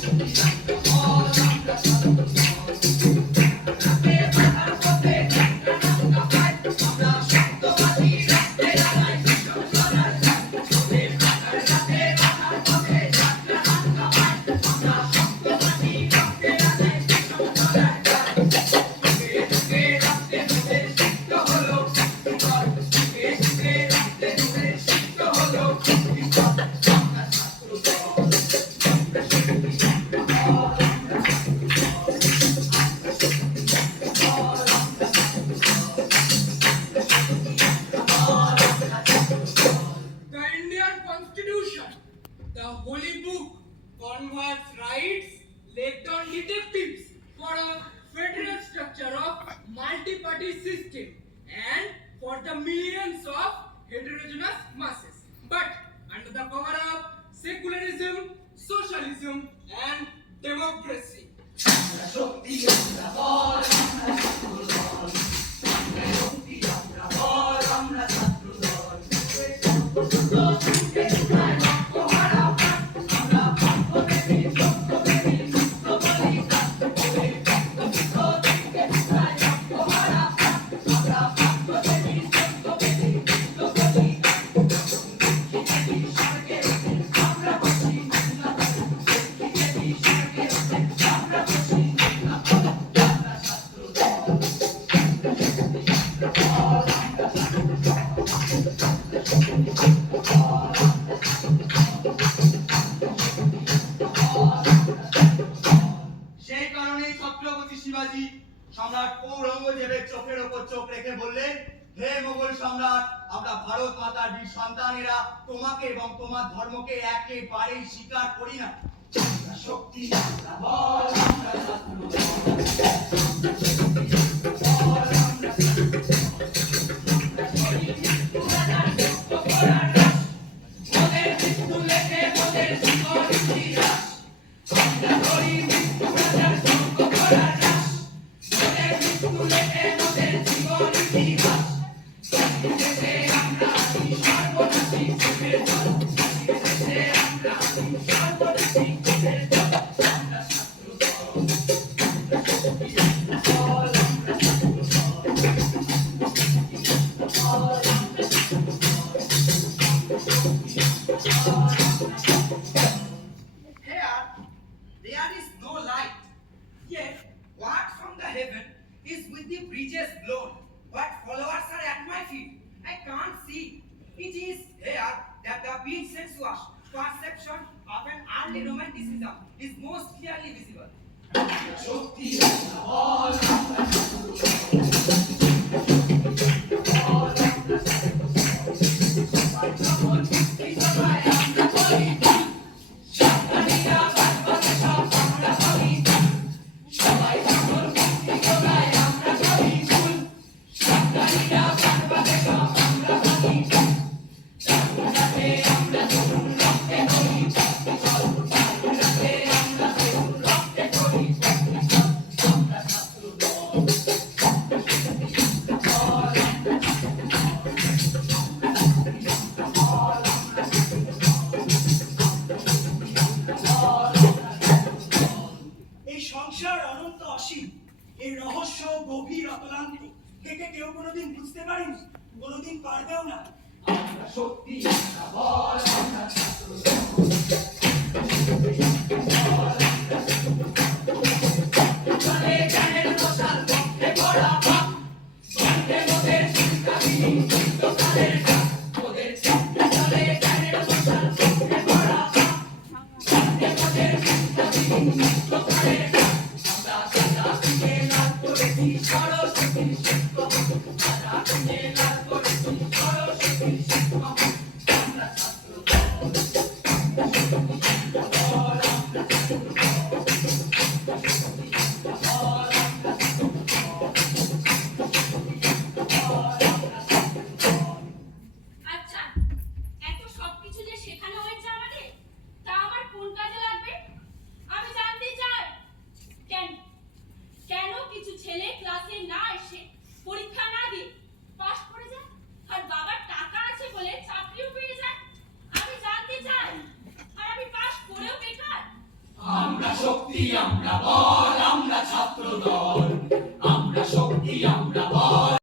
있습니다. Rights laid on detectives for a federal structure of multi-party system and for the millions of heterogeneous masses. But under the cover of secularism, socialism শিবাজী সম্রাট ঔরঙ্গজেবের চোখের ওপর চোখ রেখে বললেন, হে মোগল সম্রাট, আমরা ভারত মাতার বীর সন্তানেরা তোমাকে এবং তোমার ধর্মকে একেবারেই স্বীকার করি না। শক্তি I can't see. It is here that the being sensuous perception of an early romanticism is most clearly visible. গভীর অতলান্ত থেকে কেউ কোনোদিন বুঝতে পারেনি কোনোদিন পারবেও না। বল Thank you. ছেলে ক্লাসে না এসে পরীক্ষা না দিয়ে পাশ করে যায়? আর বাবার টাকা আছে বলে চাকরিও পেয়ে যায়। আমি জানতে চাই, আর আমি পাশ করেও বেকার? আমরা শক্তি, আমরা বল, আমরা ছাত্র দল আমরা শক্তি, আমরা